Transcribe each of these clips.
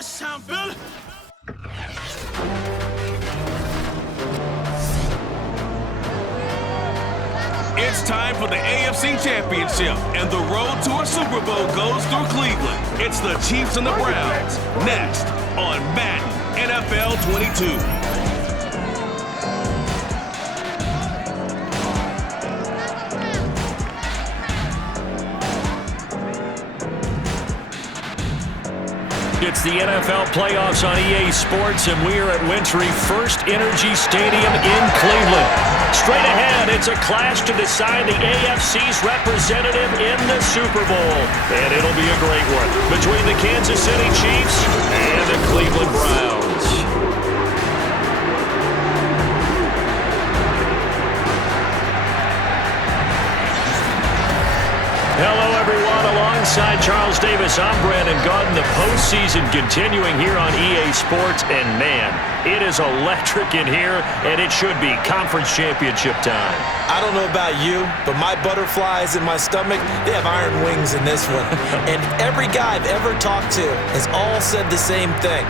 the sound, Bill? It's time for the AFC Championship, and the road to a Super Bowl goes through Cleveland. It's the Chiefs and the Browns, next on Madden NFL 22. It's the NFL playoffs on EA Sports, and we are at Wintry First Energy Stadium in Cleveland. Straight ahead, it's a clash to decide the AFC's representative in the Super Bowl. And it'll be a great one between the Kansas City Chiefs and the Cleveland Browns. Hello, everyone. Alongside Charles Davis, I'm Brandon Gaudin. The postseason continuing here on EA Sports. And, man, it is electric in here, and it should be conference championship time. I don't know about you, but my butterflies in my stomach, they have iron wings in this one. And every guy I've ever talked to has all said the same thing.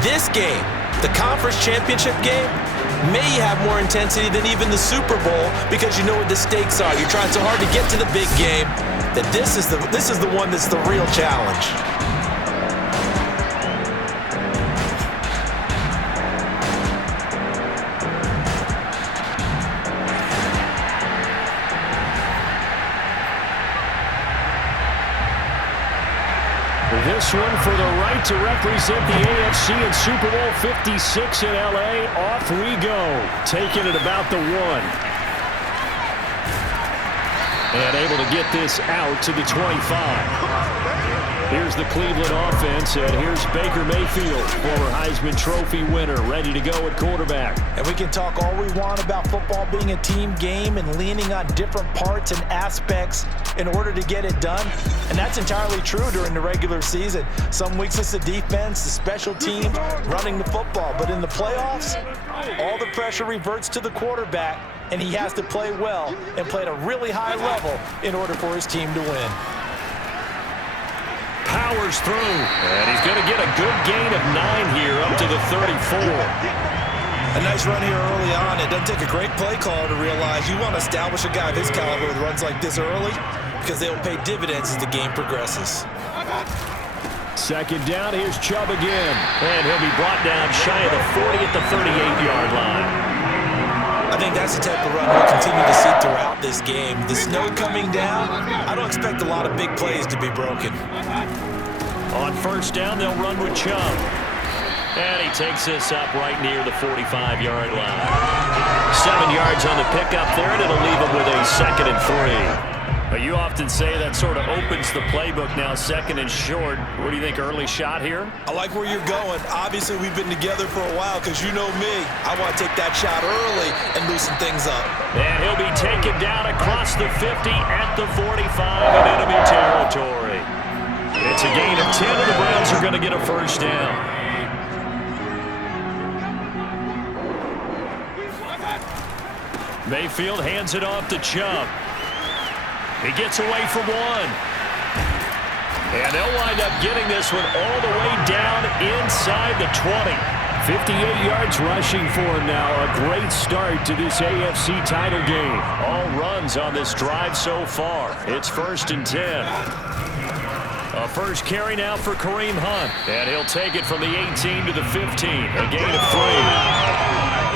This game, the conference championship game, may have more intensity than even the Super Bowl because you know what the stakes are. You're trying so hard to get to the big game that this is the one that's the real challenge. This one for the right to represent the AFC in Super Bowl 56 in L.A. Off we go. Taking it about the 1. And able to get this out to the 25. Here's the Cleveland offense, and here's Baker Mayfield, former Heisman Trophy winner, ready to go at quarterback. And we can talk all we want about football being a team game and leaning on different parts and aspects in order to get it done. And that's entirely true during the regular season. Some weeks it's the defense, the special teams, running the football. But in the playoffs, all the pressure reverts to the quarterback, and he has to play well and play at a really high level in order for his team to win. Powers through, and he's going to get a good gain of 9 here up to the 34. A nice run here early on. It doesn't take a great play caller to realize you want to establish a guy of his caliber with runs like this early because they'll pay dividends as the game progresses. Second down, here's Chubb again. And he'll be brought down shy of the 40 at the 38-yard line. I think that's the type of run we'll continue to see throughout this game. The snow coming down, I don't expect a lot of big plays to be broken. On first down, they'll run with Chubb. And he takes this up right near the 45-yard line. 7 yards on the pickup there, and it'll leave him with a 2nd and 3. You often say that sort of opens the playbook now, 2nd and short. What do you think, early shot here? I like where you're going. Obviously, we've been together for a while because you know me. I want to take that shot early and loosen things up. And he'll be taken down across the 50 at the 45 in enemy territory. It's a gain of 10, and the Browns are going to get a first down. Mayfield hands it off to Chubb. He gets away from 1. And they'll wind up getting this one all the way down inside the 20. 58 yards rushing for him now. A great start to this AFC title game. All runs on this drive so far. It's 1st and 10. A first carry now for Kareem Hunt. And he'll take it from the 18 to the 15. A gain of 3.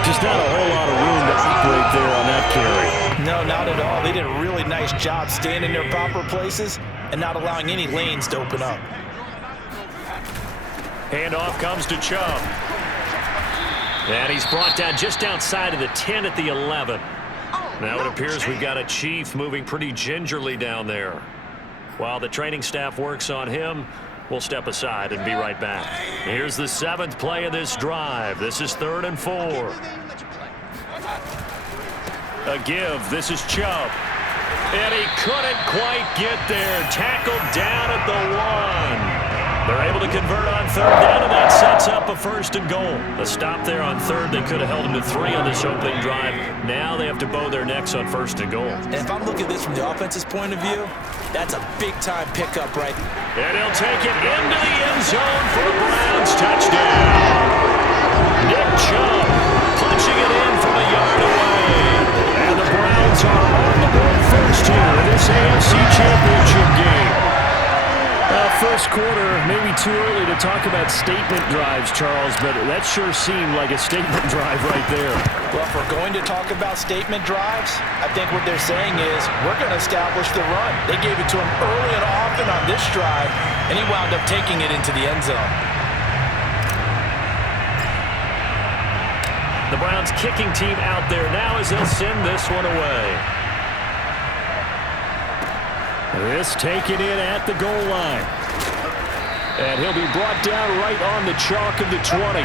Just not a whole lot of room to operate there on that carry. No, not at all. They did a really nice job staying in their proper places and not allowing any lanes to open up. Handoff comes to Chubb. And he's brought down just outside of the 10 at the 11. Now it appears we've got a Chief moving pretty gingerly down there. While the training staff works on him, we'll step aside and be right back. Here's the 7th play of this drive. This is 3rd and 4. A give. This is Chubb. And he couldn't quite get there. Tackled down at the 1. They're able to convert on third down, and that sets up a 1st and goal. A stop there on third. They could have held them to 3 on this opening drive. Now they have to bow their necks on 1st and goal. And if I'm looking at this from the offense's point of view, that's a big-time pickup right there. And he'll take it into the end zone for a Browns touchdown. Nick Chubb punching it in from a yard away. And the Browns are on the board first here in this AFC Championship game. First quarter, maybe too early to talk about statement drives, Charles, but that sure seemed like a statement drive right there. Well, if we're going to talk about statement drives, I think what they're saying is we're going to establish the run. They gave it to him early and often on this drive, and he wound up taking it into the end zone. The Browns kicking team out there now as they'll send this one away. This taken in at the goal line. And he'll be brought down right on the chalk of the 20.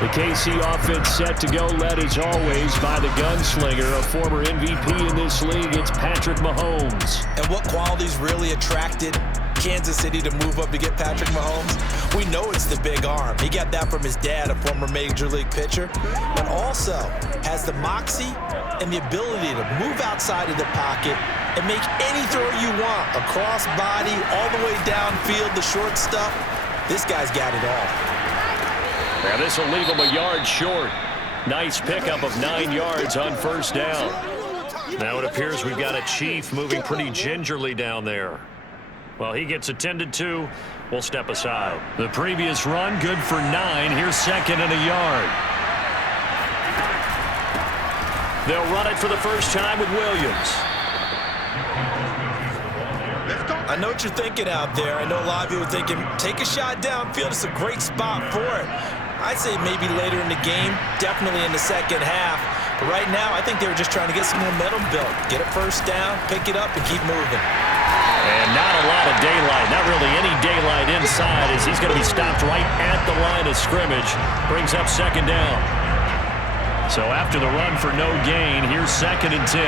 The KC offense set to go, led as always by the gunslinger, a former MVP in this league. It's Patrick Mahomes. And what qualities really attracted Kansas City to move up to get Patrick Mahomes? We know it's the big arm. He got that from his dad, a former major league pitcher, but also has the moxie and the ability to move outside of the pocket and make any throw you want, across body, all the way downfield, the short stuff. This guy's got it all. Now this will leave him a yard short. Nice pickup of 9 yards on 1st down. Now it appears we've got a Chief moving pretty gingerly down there. Well, he gets attended to. We'll step aside. The previous run, good for 9. Here's 2nd and a yard. They'll run it for the first time with Williams. I know what you're thinking out there. I know a lot of you are thinking, take a shot downfield. It's a great spot for it. I'd say maybe later in the game, definitely in the second half. But right now, I think they were just trying to get some momentum built. Get it 1st down, pick it up, and keep moving. And not a lot of daylight, not really any daylight inside as he's going to be stopped right at the line of scrimmage. Brings up 2nd down. So after the run for no gain, here's 2nd and 10.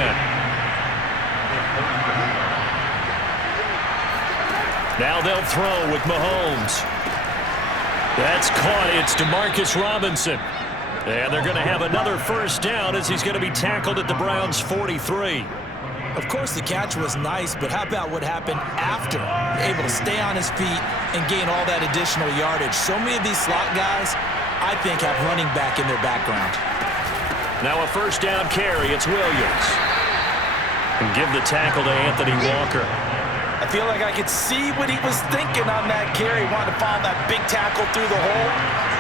Now they'll throw with Mahomes. That's caught. It's DeMarcus Robinson. And they're going to have another 1st down as he's going to be tackled at the Browns' 43. Of course, the catch was nice, but how about what happened after? Able to stay on his feet and gain all that additional yardage. So many of these slot guys, I think, have running back in their background. Now a 1st down carry. It's Williams. And give the tackle to Anthony Walker. I feel like I could see what he was thinking on that carry. Wanted to follow that big tackle through the hole.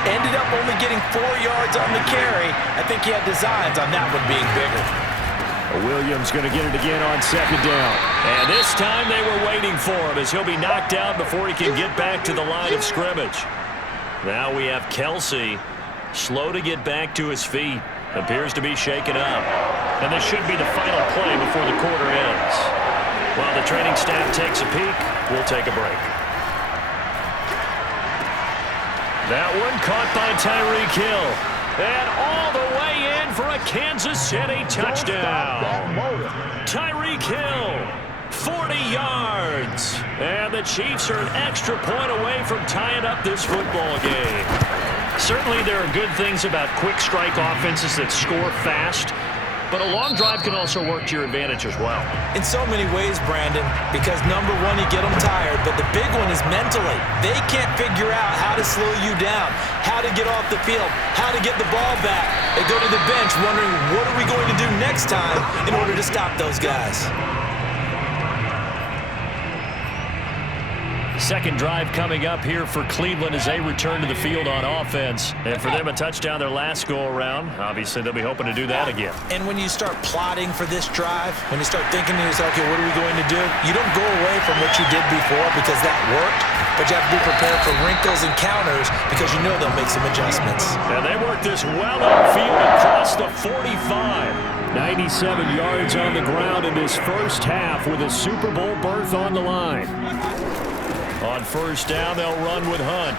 Ended up only getting 4 yards on the carry. I think he had designs on that one being bigger. Williams going to get it again on 2nd down. And this time they were waiting for him as he'll be knocked out before he can get back to the line of scrimmage. Now we have Kelsey, slow to get back to his feet. Appears to be shaken up. And this should be the final play before the quarter ends. While the training staff takes a peek, we'll take a break. That one caught by Tyreek Hill. And all the way in for a Kansas City touchdown. Tyreek Hill, 40 yards. And the Chiefs are an extra point away from tying up this football game. Certainly there are good things about quick strike offenses that score fast. But a long drive can also work to your advantage as well. In so many ways, Brandon, because number one, you get them tired, but the big one is mentally. They can't figure out how to slow you down, how to get off the field, how to get the ball back. They go to the bench wondering, what are we going to do next time in order to stop those guys? Second drive coming up here for Cleveland as they return to the field on offense. And for them, a touchdown their last go-around. Obviously, they'll be hoping to do that again. And when you start plotting for this drive, when you start thinking to yourself, okay, what are we going to do? You don't go away from what you did before because that worked, but you have to be prepared for wrinkles and counters because you know they'll make some adjustments. And they work this well upfield across the 45. 97 yards on the ground in this first half with a Super Bowl berth on the line. On 1st down, they'll run with Hunt.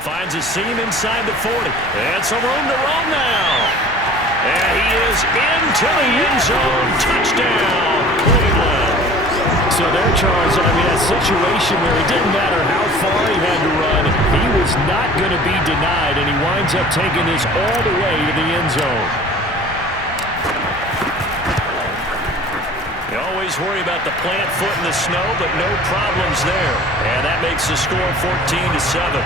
Finds a seam inside the 40. And some room to run now. And he is into the end zone. Touchdown, Cleveland. So there, Charles, I mean, a situation where it didn't matter how far he had to run. He was not going to be denied, and he winds up taking this all the way to the end zone. You always worry about the plant foot in the snow, but no problems there. And that makes the score 14-7.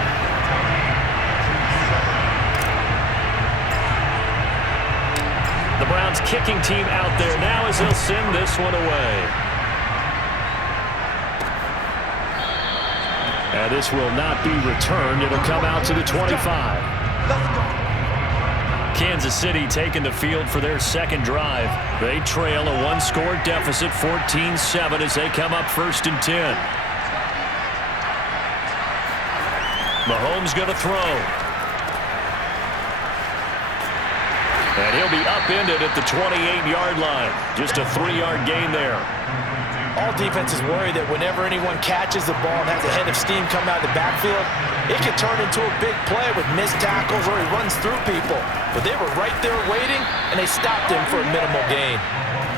The Browns kicking team out there now as they'll send this one away. And this will not be returned. It'll come out to the 25. Kansas City taking the field for their second drive. They trail a one-score deficit, 14-7, as they come up 1st and 10. Mahomes going to throw. And he'll be upended at the 28-yard line. Just a 3-yard gain there. All defenses worry that whenever anyone catches the ball and has a head of steam come out of the backfield, it can turn into a big play with missed tackles or he runs through people. But they were right there waiting, and they stopped him for a minimal gain.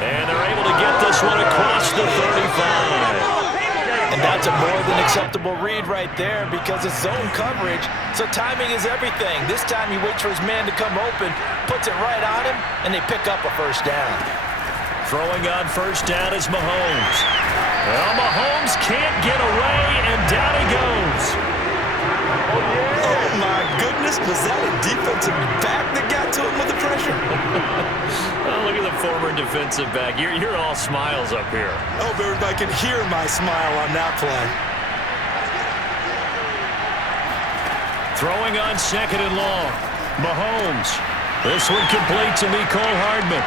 And they're able to get this one across the 35. And that's a more than acceptable read right there because it's zone coverage, so timing is everything. This time he waits for his man to come open, puts it right on him, and they pick up a first down. Throwing on first down is Mahomes. Well, Mahomes can't get away, and down he goes. Oh, my goodness. Was that a defensive back that got to him with the pressure? Oh, look at the former defensive back. You're all smiles up here. I hope everybody can hear my smile on that play. Throwing on 2nd and long. Mahomes. This one complete to Mecole Hardman.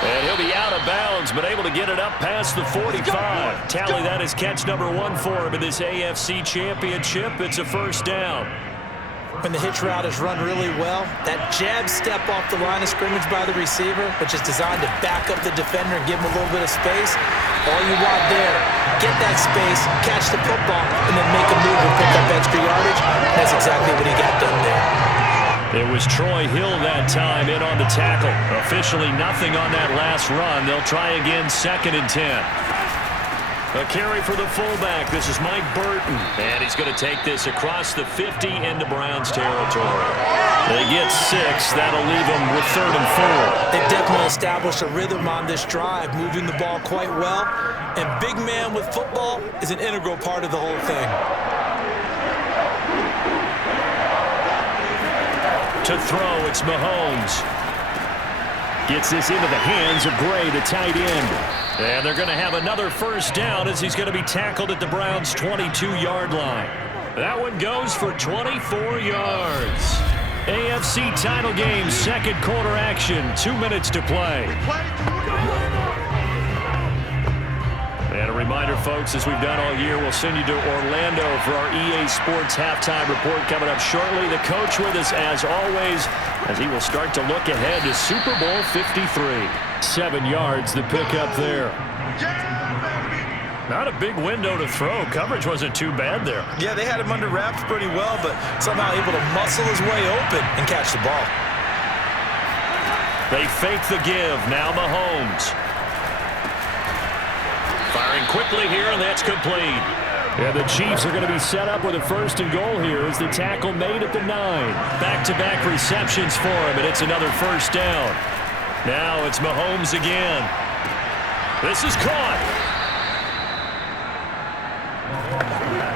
And he'll be out of bounds, but able to get it up past the 45. Tally that as catch number 1 for him in this AFC Championship. It's a first down. When the hitch route is run really well, that jab step off the line of scrimmage by the receiver, which is designed to back up the defender and give him a little bit of space, all you want there, get that space, catch the football, and then make a move and pick up extra yardage. And that's exactly what he got done there. It was Troy Hill that time in on the tackle. Officially nothing on that last run. They'll try again 2nd and 10. A carry for the fullback. This is Mike Burton. And he's going to take this across the 50 into Browns territory. They get 6. That'll leave them with 3rd and 4. They've definitely established a rhythm on this drive, moving the ball quite well. And big man with football is an integral part of the whole thing. To throw, it's Mahomes. Gets this into the hands of Gray, the tight end. And they're going to have another first down as he's going to be tackled at the Browns' 22-yard line. That one goes for 24 yards. AFC title game, 2nd quarter action, 2 minutes to play. And a reminder, folks, as we've done all year, we'll send you to Orlando for our EA Sports halftime report coming up shortly. The coach with us, as always, as he will start to look ahead to Super Bowl 53. 7 yards, the pickup there. Not a big window to throw. Coverage wasn't too bad there. Yeah, they had him under wraps pretty well, but somehow able to muscle his way open and catch the ball. They fake the give. Now Mahomes. Firing quickly here, and that's complete. Yeah, the Chiefs are going to be set up with a 1st and goal here as the tackle made at the 9. Back-to-back receptions for him, and it's another first down. Now it's Mahomes again. This is caught.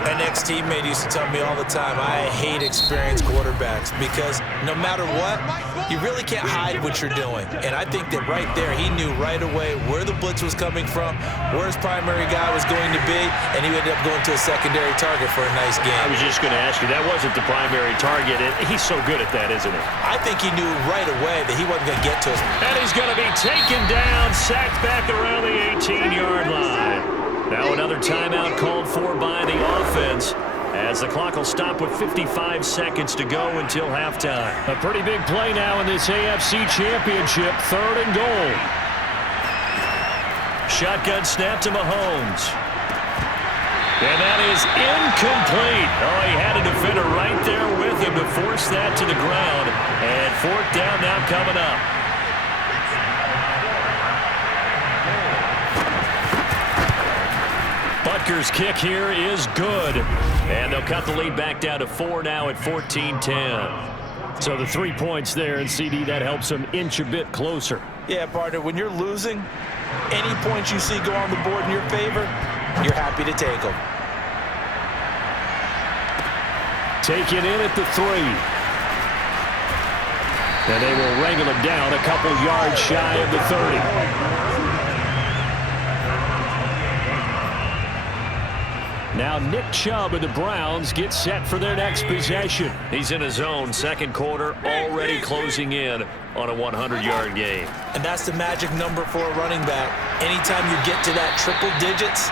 An ex-teammate used to tell me all the time, I hate experienced quarterbacks because no matter what, you really can't hide what you're doing. And I think that right there, he knew right away where the blitz was coming from, where his primary guy was going to be, and he ended up going to a secondary target for a nice game. I was just going to ask you, that wasn't the primary target. He's so good at that, isn't he? I think he knew right away that he wasn't going to get to us. And he's going to be taken down, sacked back around the 18-yard line. Now another timeout called for by the offense as the clock will stop with 55 seconds to go until halftime. A pretty big play now in this AFC Championship, 3rd and goal. Shotgun snap to Mahomes. And that is incomplete. Oh, he had a defender right there with him to force that to the ground. And 4th down now coming up. Baker's kick here is good. And they'll cut the lead back down to 4 now at 14-10. So the 3 points there, and CD, that helps them inch a bit closer. Yeah, partner, when you're losing, any points you see go on the board in your favor, you're happy to take them. Taken in at the 3. And they will wrangle him down a couple yards shy of the 30. Now Nick Chubb of the Browns gets set for their next possession. He's in his own second quarter, already closing in on a 100-yard game. And that's the magic number for a running back. Anytime you get to that triple digits,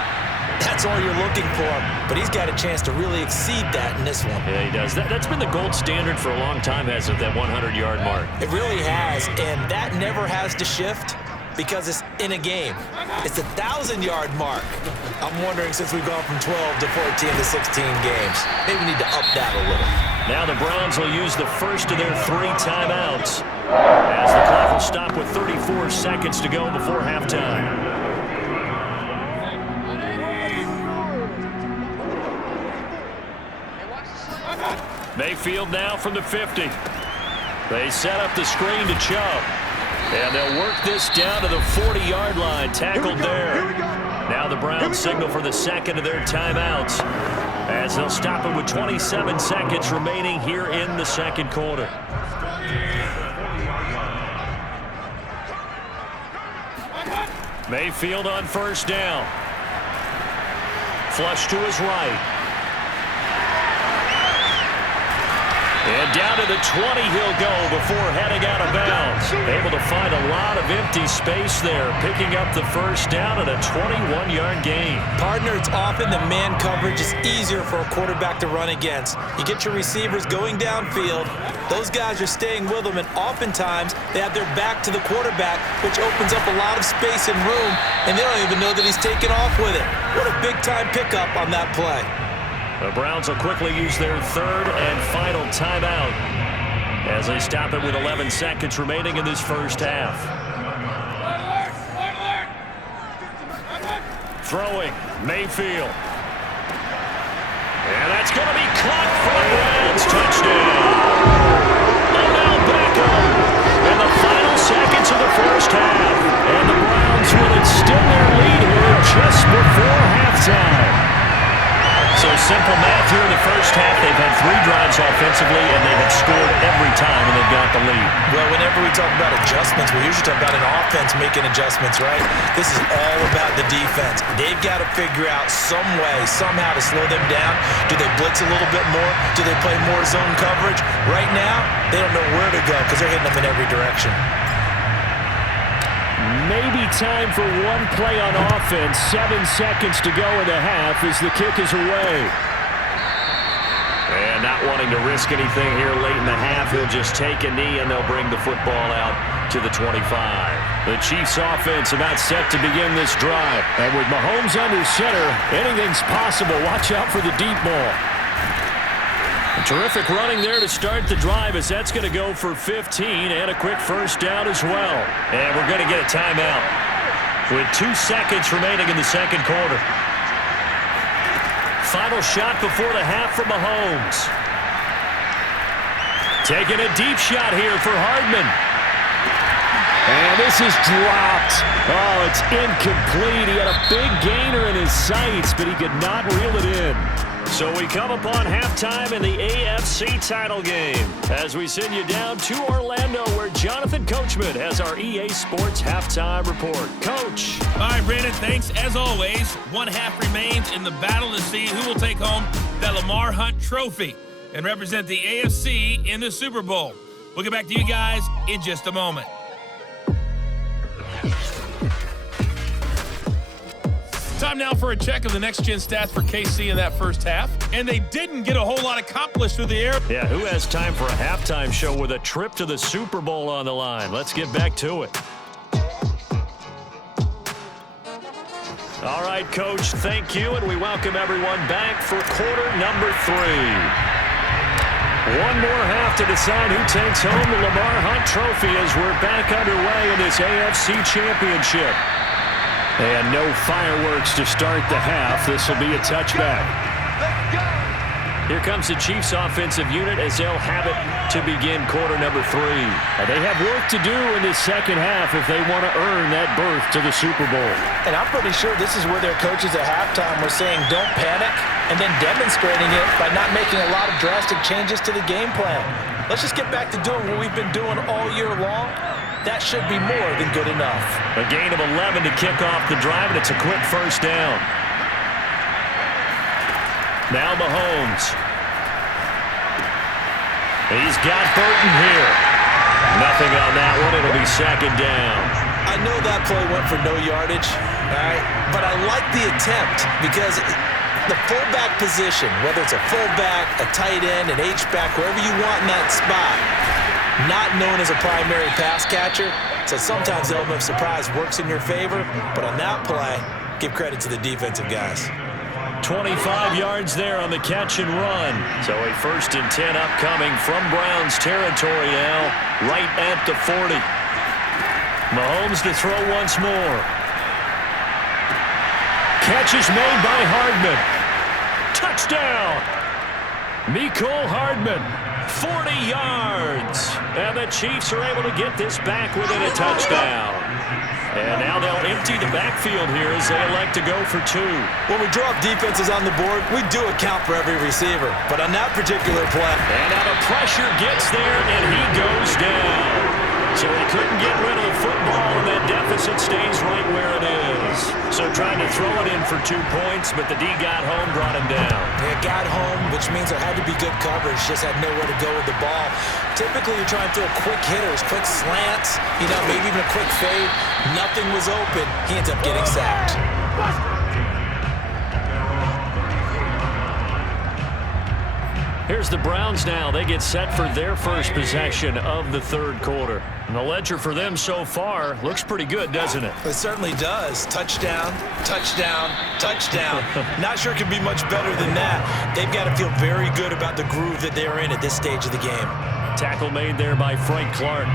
that's all you're looking for. But he's got a chance to really exceed that in this one. Yeah, he does. That's been the gold standard for a long time, hasn't it, that 100-yard mark? It really has, and that never has to shift because it's in a game. It's a 1,000-yard mark. I'm wondering, since we've gone from 12 to 14 to 16 games, maybe we need to up that a little. Now the Browns will use the first of their 3 timeouts as the clock will stop with 34 seconds to go before halftime. Mayfield now from the 50. They set up the screen to Chubb. And they'll work this down to the 40-yard line. Tackled there. Now the Browns signal for the second of their timeouts as they'll stop it with 27 seconds remaining here in the second quarter. Mayfield on first down. Flush to his right. And down to the 20 he'll go before heading out of bounds. Able to find a lot of empty space there, picking up the first down at a 21-yard gain. Partner, it's often the man coverage is easier for a quarterback to run against. You get your receivers going downfield. Those guys are staying with them, and oftentimes they have their back to the quarterback, which opens up a lot of space and room, and they don't even know that he's taken off with it. What a big-time pickup on that play. The Browns will quickly use their third and final timeout as they stop it with 11 seconds remaining in this first half. Throwing, Mayfield. And that's going to be caught for the Browns. Touchdown. Odell Beckham in the final seconds of the first half. And the Browns will extend their lead here just before halftime. So simple math here in the first half. They've had 3 drives offensively, and they have scored every time when they've got the lead. Well, whenever we talk about adjustments, we usually talk about an offense making adjustments, right? This is all about the defense. They've got to figure out some way, somehow to slow them down. Do they blitz a little bit more? Do they play more zone coverage? Right now, they don't know where to go because they're hitting them in every direction. Maybe time for one play on offense. 7 seconds to go in the half as the kick is away. And not wanting to risk anything here late in the half, he'll just take a knee and they'll bring the football out to the 25. The Chiefs offense about set to begin this drive. And with Mahomes under center, anything's possible. Watch out for the deep ball. Terrific running there to start the drive as that's going to go for 15 and a quick first down as well. And we're going to get a timeout with 2 seconds remaining in the second quarter. Final shot before the half from Mahomes. Taking a deep shot here for Hardman. And this is dropped. Oh, it's incomplete. He had a big gainer in his sights, but he could not reel it in. So we come upon halftime in the AFC title game as we send you down to Orlando where Jonathan Coachman has our EA Sports halftime report. Coach. All right, Brandon, thanks. As always, 1 half remains in the battle to see who will take home the Lamar Hunt Trophy and represent the AFC in the Super Bowl. We'll get back to you guys in just a moment. Time now for a check of the next-gen stats for KC in that first half. And they didn't get a whole lot accomplished through the air. Yeah, who has time for a halftime show with a trip to the Super Bowl on the line? Let's get back to it. All right, Coach, thank you, and we welcome everyone back for quarter number 3. One more half to decide who takes home the Lamar Hunt Trophy as we're back underway in this AFC Championship. And no fireworks to start the half. This will be a touchback. Here comes the Chiefs offensive unit as they'll have it to begin quarter number 3. They have work to do in this second half if they want to earn that berth to the Super Bowl. And I'm pretty sure this is where their coaches at halftime were saying don't panic and then demonstrating it by not making a lot of drastic changes to the game plan. Let's just get back to doing what we've been doing all year long. That should be more than good enough. A gain of 11 to kick off the drive, and it's a quick first down. Now Mahomes. He's got Burton here. Nothing on that one. It'll be second down. I know that play went for no yardage, all right? But I like the attempt because the fullback position, whether it's a fullback, a tight end, an H-back, wherever you want in that spot, not known as a primary pass catcher, so sometimes the element of surprise works in your favor. But on that play, give credit to the defensive guys. 25 yards there on the catch and run. So a 1st and 10 upcoming from Browns territory now, right at the 40. Mahomes to throw once more. Catch is made by Hardman. Touchdown! Mecole Hardman, 40 yards. And the Chiefs are able to get this back within a touchdown. And now they'll empty the backfield here as they elect to go for 2. When we drop defenses on the board, we do account for every receiver. But on that particular play... And now the pressure gets there, and he goes down. So he couldn't get rid of the football, and that deficit stays right where it is. So trying to throw it in for 2 points, but the D got home, brought him down. It got home, which means there had to be good coverage, just had nowhere to go with the ball. Typically, you're trying to throw quick hitters, quick slants, maybe even a quick fade. Nothing was open. He ends up getting sacked. Here's the Browns now. They get set for their first possession of the 3rd quarter. And the ledger for them so far looks pretty good, doesn't it? It certainly does. Touchdown, touchdown, touchdown. Not sure it could be much better than that. They've got to feel very good about the groove that they're in at this stage of the game. Tackle made there by Frank Clark.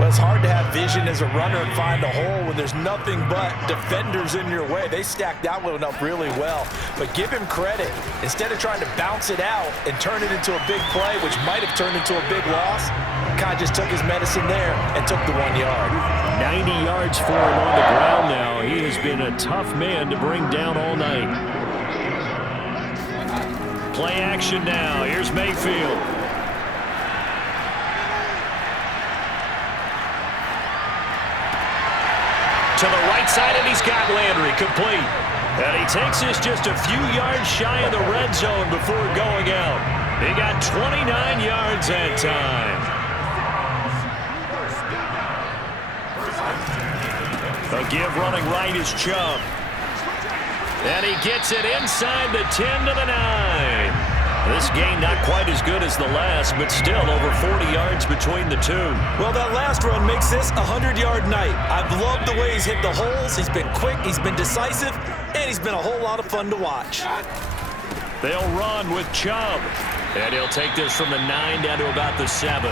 Well, it's hard to have vision as a runner and find a hole when there's nothing but defenders in your way. They stacked that one up really well. But give him credit. Instead of trying to bounce it out and turn it into a big play, which might have turned into a big loss, Kai just took his medicine there and took the 1 yard. 90 yards for him on the ground now. He has been a tough man to bring down all night. Play action now. Here's Mayfield. To the right side, and he's got Landry complete. And he takes this just a few yards shy of the red zone before going out. He got 29 yards that time. A give running right is Chubb. And he gets it inside the 10 to the 9. This game not quite as good as the last, but still over 40 yards between the two. Well, that last run makes this a 100-yard night. I've loved the way he's hit the holes. He's been quick, he's been decisive, and he's been a whole lot of fun to watch. They'll run with Chubb. And he'll take this from the 9 down to about the 7.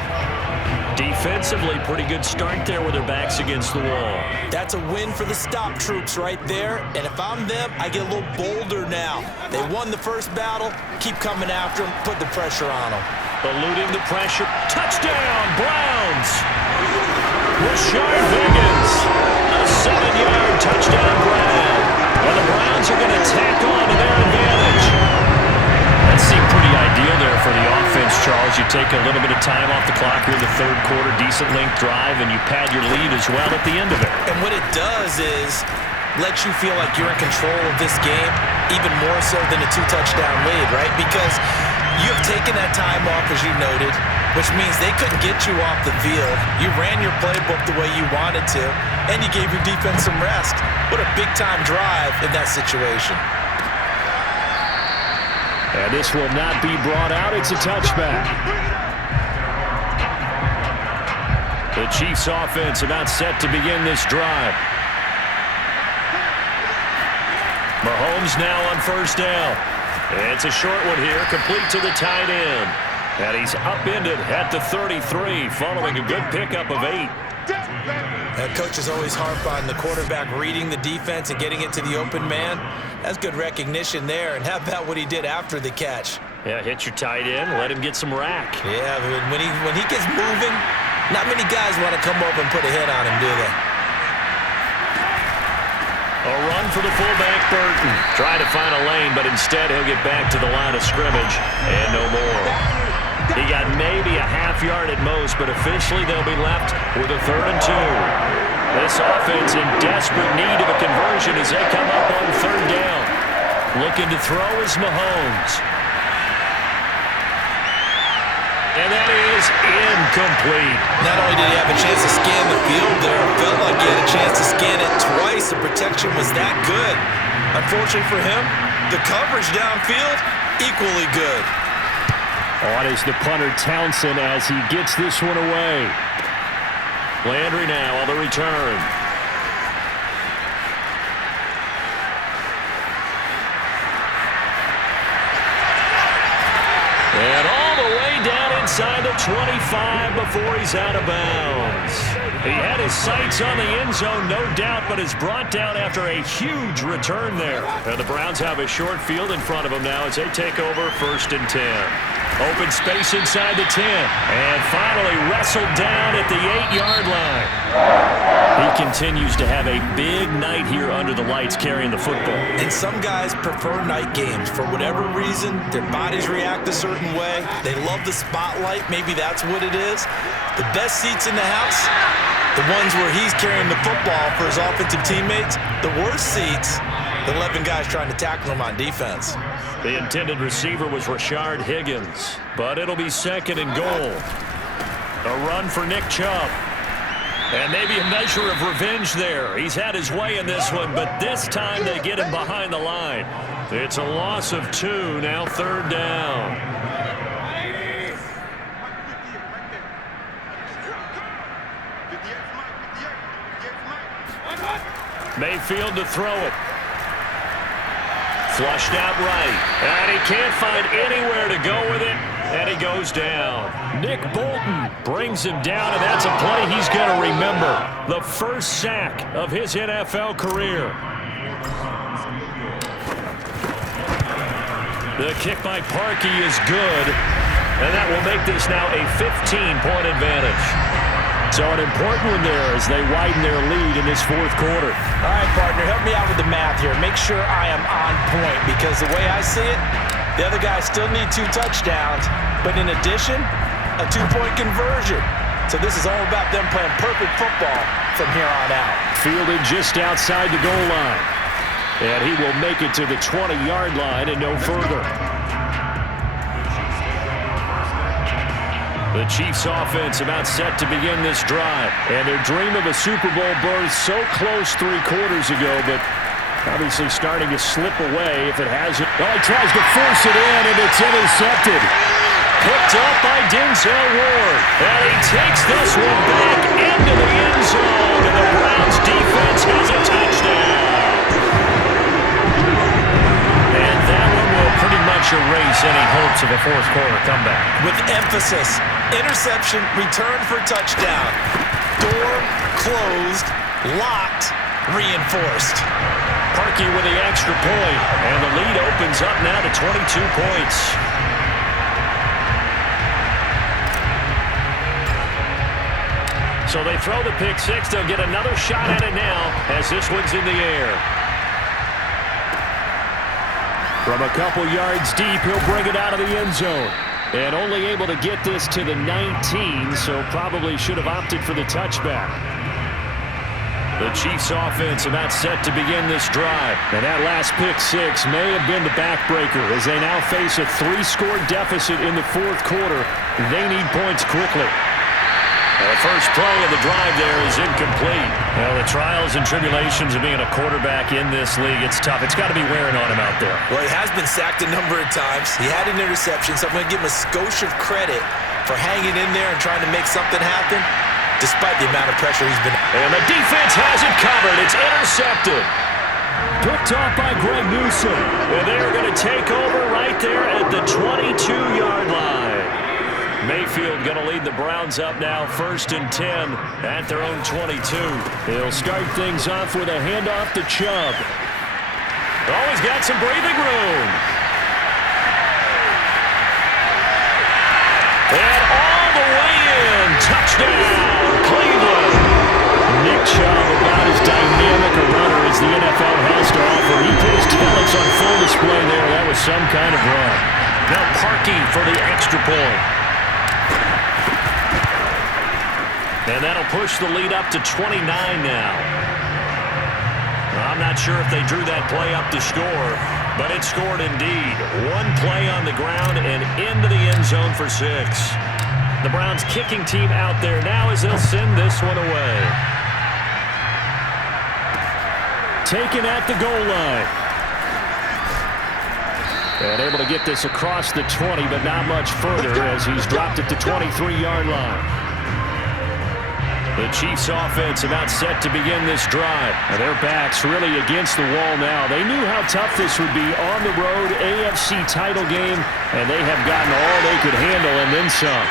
Defensively, pretty good start there with their backs against the wall. That's a win for the stop troops right there. And if I'm them, I get a little bolder now. They won the first battle. Keep coming after them. Put the pressure on them. Eluding the pressure. Touchdown, Browns! Rashard Higgins. A 7-yard touchdown grab. And the Browns are going to tack on to their advantage. That seemed pretty ideal there for the offense, Charles. You take a little bit of time off the clock here in the 3rd quarter, decent length drive, and you pad your lead as well at the end of it. And what it does is let you feel like you're in control of this game, even more so than a 2-touchdown lead, right? Because you have taken that time off, as you noted, which means they couldn't get you off the field. You ran your playbook the way you wanted to, and you gave your defense some rest. What a big-time drive in that situation. And this will not be brought out. It's a touchback. The Chiefs offense about set to begin this drive. Mahomes now on 1st down. It's a short one here, complete to the tight end. And he's upended at the 33 following a good pickup of 8. Coaches always harp on the quarterback reading the defense and getting it to the open man. That's good recognition there. And how about what he did after the catch? Yeah, hit your tight end, let him get some rack. Yeah, when he gets moving, not many guys want to come over and put a hit on him, do they? A run for the fullback, Burton. Try to find a lane, but instead he'll get back to the line of scrimmage and no more. He got maybe a half yard at most, but officially they'll be left with a 3rd and 2. This offense in desperate need of a conversion as they come up on 3rd down. Looking to throw is Mahomes. And that is incomplete. Not only did he have a chance to scan the field there, it felt like he had a chance to scan it twice. The protection was that good. Unfortunately for him, the coverage downfield, equally good. On is the punter Townsend as he gets this one away. Landry now on the return. And all the way down inside the 25 before he's out of bounds. He had his sights on the end zone, no doubt, but is brought down after a huge return there. And the Browns have a short field in front of them now as they take over 1st and 10. Open space inside the 10. And finally wrestled down at the 8-yard line. He continues to have a big night here under the lights carrying the football. And some guys prefer night games. For whatever reason, their bodies react a certain way. They love the spotlight. Maybe that's what it is. The best seats in the house, the ones where he's carrying the football for his offensive teammates. The worst seats, the 11 guys trying to tackle him on defense. The intended receiver was Rashard Higgins, but it'll be 2nd and goal. A run for Nick Chubb. And maybe a measure of revenge there. He's had his way in this one, but this time they get him behind the line. It's a loss of 2, now 3rd down. Mayfield to throw it. Flushed out right. And he can't find anywhere to go with it. And he goes down. Nick Bolton brings him down, and that's a play he's going to remember. The first sack of his NFL career. The kick by Parkey is good. And that will make this now a 15-point advantage. So an important one there as they widen their lead in this 4th quarter. All right, partner, help me out with the math here. Make sure I am on point because the way I see it, the other guys still need 2 touchdowns, but in addition, a 2-point conversion. So this is all about them playing perfect football from here on out. Fielded just outside the goal line. And he will make it to the 20-yard line and no further. The Chiefs offense about set to begin this drive. And their dream of a Super Bowl berth so close 3 quarters ago, but obviously starting to slip away if it hasn't. Oh, he tries to force it in, and it's intercepted. Picked up by Denzel Ward. And he takes this one back into the end zone. And the Browns defense has a touchdown. And that one will pretty much erase any hopes of a 4th quarter comeback. With emphasis, interception, return for touchdown. Door closed, locked, reinforced. Parkey with the extra point, and the lead opens up now to 22 points. So they throw the pick 6. They'll get another shot at it now as this one's in the air. From a couple yards deep, he'll bring it out of the end zone. And only able to get this to the 19, so probably should have opted for the touchback. The Chiefs offense about set to begin this drive. And that last pick 6 may have been the backbreaker as they now face a 3-score deficit in the 4th quarter. They need points quickly. The first play of the drive there is incomplete. Well, the trials and tribulations of being a quarterback in this league, it's tough. It's got to be wearing on him out there. Well, he has been sacked a number of times. He had an interception, so I'm going to give him a skosh of credit for hanging in there and trying to make something happen, despite the amount of pressure he's been. And the defense has it covered. It's intercepted. Picked off by Greg Newsome. And they are going to take over right there at the 22-yard line. Mayfield going to lead the Browns up now, 1st and 10 at their own 22. He'll start things off with a handoff to Chubb. Oh, he's got some breathing room. And all the way in. Touchdown, Cleveland. Nick Chubb, about as dynamic a runner as the NFL has to offer. He put his talents on full display there. That was some kind of run. Now Parkey for the extra point. And that'll push the lead up to 29 now. I'm not sure if they drew that play up to score, but it scored indeed. One play on the ground and into the end zone for 6. The Browns kicking team out there now as they'll send this one away. Taken at the goal line. And able to get this across the 20, but not much further as he's dropped it to 23-yard line. The Chiefs offense about set to begin this drive. And their backs really against the wall now. They knew how tough this would be on the road, AFC title game, and they have gotten all they could handle and then some.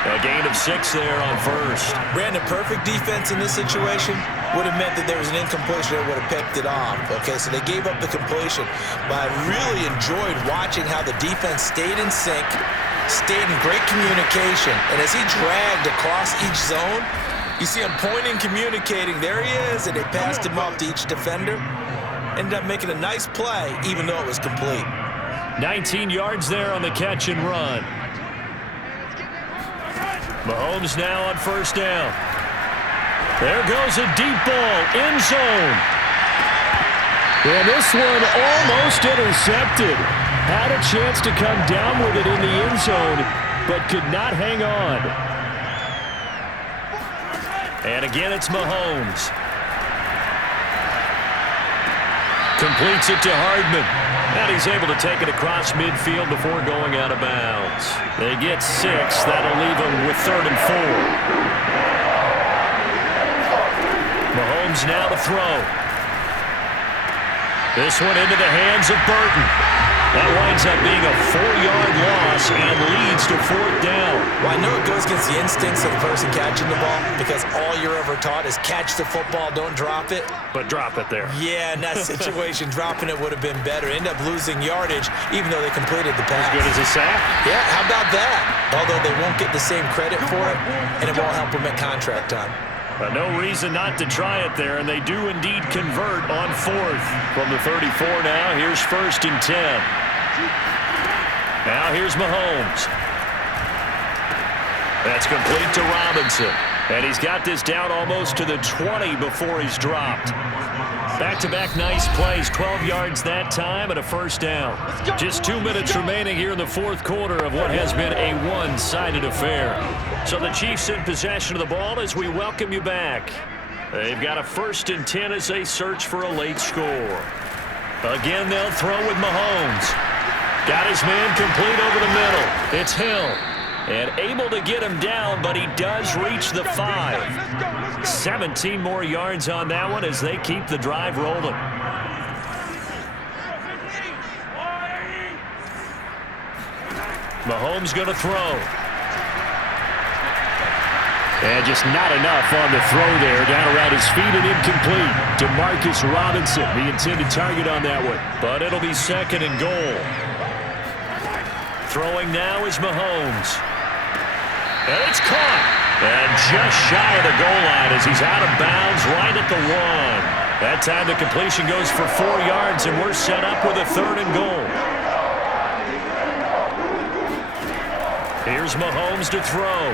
A gain of 6 there on 1st. Brandon, perfect defense in this situation would have meant that there was an incompletion that would have picked it off. Okay, so they gave up the completion. But I really enjoyed watching how the defense stayed in sync, stayed in great communication. And as he dragged across each zone, you see him pointing, communicating. There he is, and they passed him off to each defender. Ended up making a nice play, even though it was complete. 19 yards there on the catch and run. Mahomes now on 1st down. There goes a deep ball, end zone. And this one almost intercepted. Had a chance to come down with it in the end zone, but could not hang on. And again, it's Mahomes. Completes it to Hardman. And he's able to take it across midfield before going out of bounds. They get 6. That'll leave them with 3rd and 4. Mahomes now to throw. This one into the hands of Burton. That winds up being a 4-yard loss and leads to 4th down. Well, I know it goes against the instincts of the person catching the ball because all you're ever taught is catch the football, don't drop it. But drop it there. Yeah, in that situation, dropping it would have been better. End up losing yardage, even though they completed the pass. As good as a sack? Yeah, how about that? Although they won't get the same credit for it, and it won't help them at contract time. But no reason not to try it there, and they do indeed convert on 4th. From the 34 now, here's 1st and 10. Now here's Mahomes. That's complete to Robinson. And he's got this down almost to the 20 before he's dropped. Back-to-back nice plays, 12 yards that time and a 1st down. Just 2 minutes remaining here in the 4th quarter of what has been a one-sided affair. So the Chiefs in possession of the ball as we welcome you back. They've got a 1st and 10 as they search for a late score. Again, they'll throw with Mahomes. Got his man complete over the middle. It's Hill. And able to get him down, but he does reach the 5. 17 more yards on that one as they keep the drive rolling. Mahomes going to throw. And just not enough on the throw there. Down around his feet and incomplete. Demarcus Robinson, the intended target on that one. But it'll be 2nd and goal. Throwing now is Mahomes. And it's caught. And just shy of the goal line as he's out of bounds right at the 1. That time the completion goes for 4 yards, and we're set up with a 3rd and goal. Here's Mahomes to throw.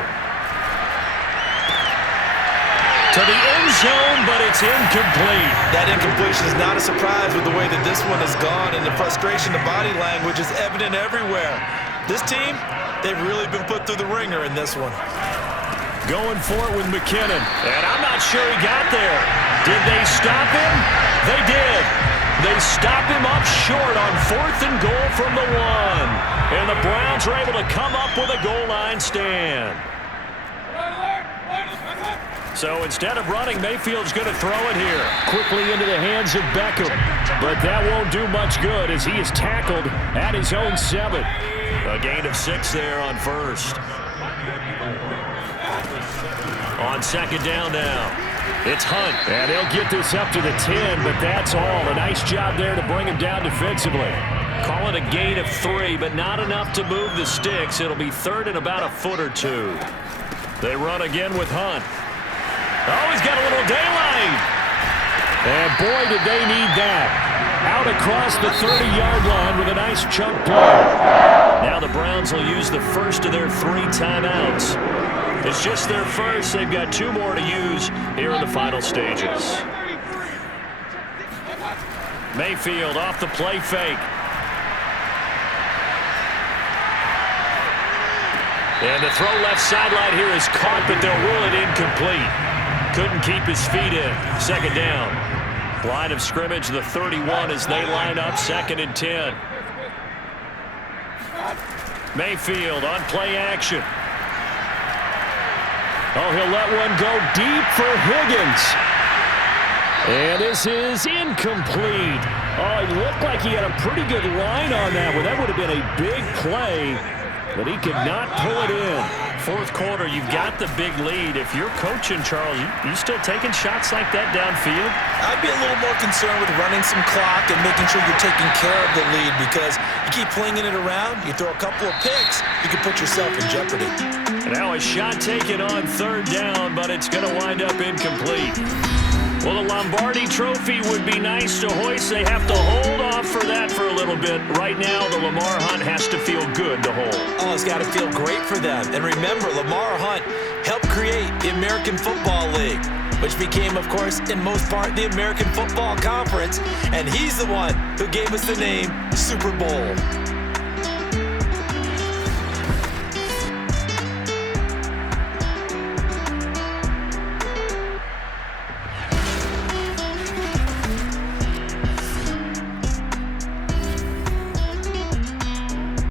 To the end zone, but it's incomplete. That incompletion is not a surprise with the way that this one has gone, and the frustration, the body language is evident everywhere. This team, they've really been put through the ringer in this one. Going for it with McKinnon, and I'm not sure he got there. Did they stop him? They did. They stop him up short on 4th and goal from the 1. And the Browns are able to come up with a goal line stand. So instead of running, Mayfield's going to throw it here. Quickly into the hands of Beckham. But that won't do much good as he is tackled at his own 7. A gain of 6 there on 1st. On second down now. It's Hunt. And he'll get this up to the 10, but that's all. A nice job there to bring him down defensively. Call it a gain of 3, but not enough to move the sticks. It'll be third and about a foot or two. They run again with Hunt. Oh, he's got a little daylight. And boy, did they need that. Out across the 30-yard line with a nice chunk play. Now the Browns will use the first of their 3 timeouts. It's just their first. They've got 2 more to use here in the final stages. Mayfield off the play fake. And the throw left sideline here is caught, but they'll rule it incomplete. Couldn't keep his feet in. Second down. Line of scrimmage, the 31 as they line up, 2nd and 10. Mayfield on play action. Oh, he'll let one go deep for Higgins. And this is incomplete. Oh, it looked like he had a pretty good line on that one. That would have been a big play, but he could not pull it in. Fourth quarter, you've got the big lead. If you're coaching, Charles, you still taking shots like that downfield? I'd be a little more concerned with running some clock and making sure you're taking care of the lead, because you keep flinging it around, you throw a couple of picks, you can put yourself in jeopardy. Now a shot taken on third down, but it's going to wind up incomplete. Well, the Lombardi Trophy would be nice to hoist. They have to hold off for that for a little bit. Right now, the Lamar Hunt has to feel good to hold. Oh, it's got to feel great for them. And remember, Lamar Hunt helped create the American Football League, which became, of course, in most part, the American Football Conference. And he's the one who gave us the name Super Bowl.